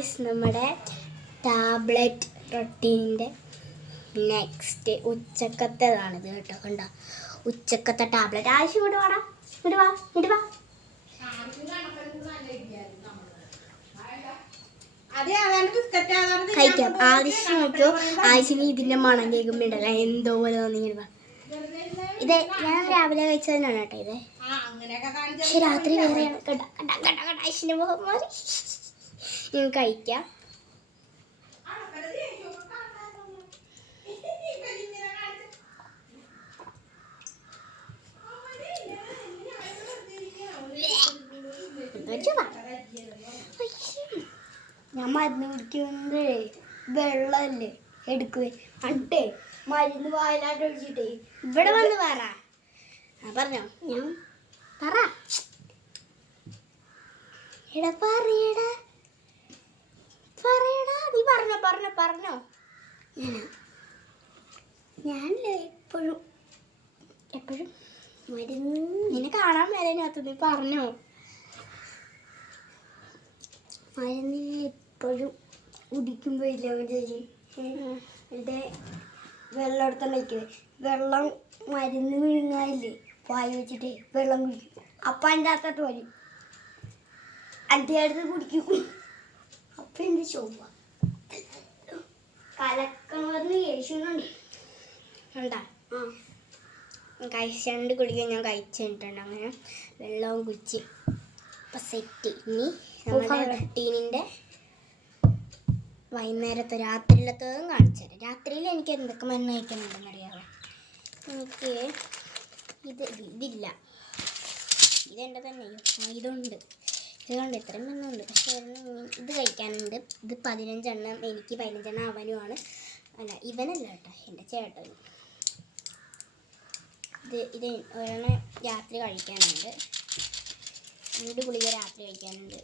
Guys, നമ്മുടെ tablet റൊട്ടീനിൻ്റെ next ഉച്ചക്കത്തേതാണിത് കേട്ടോ. കണ്ട ഉച്ചക്കത്തെ ടാബ്ലറ്റ്. ആവശ്യം ഇങ്ങോട്ട് വാടാ, ഇങ്ങോട്ട് വാ, ഇങ്ങോട്ട് വാ. കഴിക്കാം. ആവശ്യം നോക്കിയോ, ആവശ്യം ഇതിൻ്റെ മണം കേൾക്കുമ്പോണ്ടല്ല എന്തോ പോലെ തോന്നിങ്ങനെ. ഇത് ഞാൻ രാവിലെ കഴിച്ചതിനാണ് കേട്ടോ ഇത്. പക്ഷെ രാത്രി വേറെയാണ്. ആവശ്യത്തിന് മുഖം മാറി ഞാൻ കഴിക്കാം. ഞാൻ മരുന്ന് കുടിക്കുന്നത് വെള്ളമല്ലേ എടുക്കുവേ അട്ടേ മരുന്ന് വായിലാട്ട് ഒഴിച്ചിട്ടേ ഇവിടെ വന്ന് പറ. പറഞ്ഞോ, ഞാൻ പറ. എടാ പറയടാ, പറയടാ, നീ പറഞ്ഞോ പറഞ്ഞോ പറഞ്ഞോ. ഞാനല്ലേ എപ്പോഴും എപ്പോഴും മരുന്ന് നിന്നെ കാണാൻ മേലതിനകത്ത്. നീ പറഞ്ഞോ. മരുന്ന് എപ്പോഴും കുടിക്കുമ്പോൾ ഇല്ല ചേച്ചി എൻ്റെ വെള്ളം എടുത്തോണ്ട് വയ്ക്കുവേ. വെള്ളം മരുന്ന് വിഴുങ്ങാനില്ലേ വായി വെച്ചിട്ടേ വെള്ളം കുടിക്കും. അപ്പം എൻ്റെ അകത്തോട്ട് വരും, എൻ്റെ അടുത്ത് കുടിക്കും. അപ്പം എൻ്റെ ചൊവ്വ കലക്കണമെന്ന് കഴിച്ചുകൊണ്ട് ഉണ്ടാ. കഴിച്ചുകൊണ്ട് കുടിക്കാൻ ഞാൻ കഴിച്ചിട്ടുണ്ട്. അങ്ങനെ വെള്ളവും കുടിച്ച് ഇപ്പം സെറ്റ്. ഇനി നമ്മുടെ റൊട്ടീനിൻ്റെ വൈകുന്നേരത്തെ രാത്രിയിലത്തതും കാണിച്ചു തരാം. രാത്രിയിൽ എനിക്ക് എന്തൊക്കെ മരുന്ന് കഴിക്കുന്നുണ്ടെന്ന് അറിയാമോ? എനിക്ക് ഇതില്ല, ഇതെൻ്റെ തന്നെ. ഇതുണ്ട് ഇത്രയും മരുന്നുണ്ട്. പക്ഷേ ഇത് കഴിക്കാനുണ്ട്. ഇത് 15 എണ്ണം എനിക്ക്, 15 എണ്ണം അവനുമാണ്. അല്ല ഇവനല്ല കേട്ടോ, എൻ്റെ ചേട്ടനും. ഇത് ഒരെണ്ണം രാത്രി കഴിക്കാനുണ്ട്. 2 ഗുളിക രാത്രി കഴിക്കാനുണ്ട്.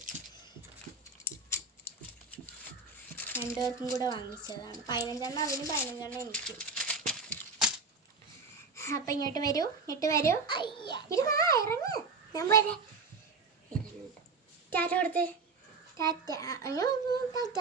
2 പേർക്കും കൂടെ വാങ്ങിച്ചതാണ്. 15 എണ്ണം അവനും 15 എണ്ണം എനിക്കും. അപ്പം ഇങ്ങോട്ട് വരൂ, ഇങ്ങോട്ട് വരൂ. ഇത് വാ, ഇറങ്ങ്. ഞാൻ വരാം. ടാറ്റ കൊടുത്ത്. ടാറ്റ. ടാറ്റ.